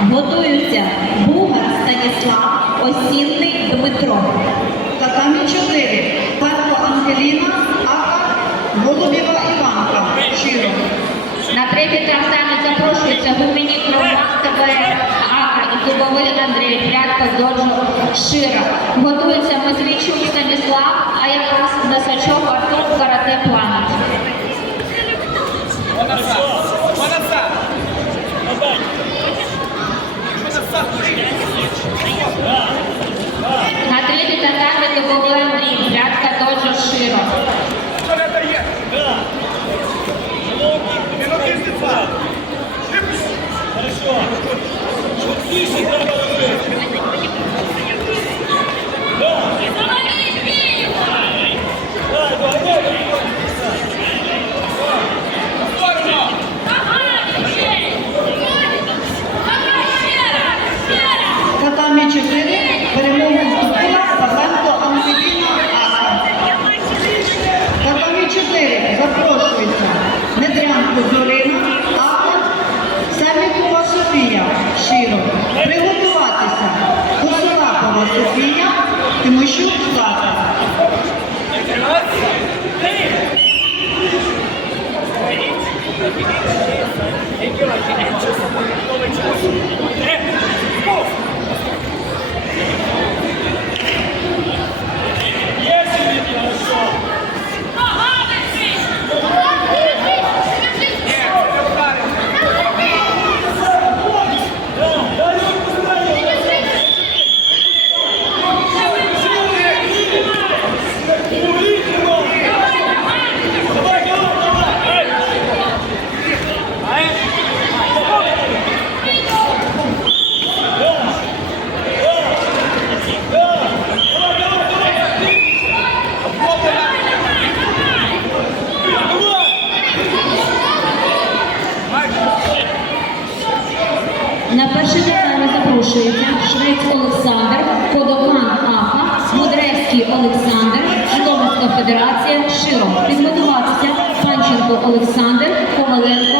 Готуються Бугар Станіслав, Осінний Дмитро. Татамі 4. Петро Ангеліна, Ака, Голубєва Іванка. Щиро. На третій трансами запрошується Гуменік Роман КВР, Ака і Дубовий Андрій, Прядко Доджо Шира. Готується Матвійчук Станіслав, а якраз Носачок Артур Карате Планет. На третій татамі Дубовий Андрій, Прядко Доджо? Мінотисниця. Хорошо. shoot from. На перший питання запрошується Швець Олександр, Подокан Ака, Мудрецький Олександр, Житомирська Федерація, Широ. Підготуватися Панченко Олександр, Коваленко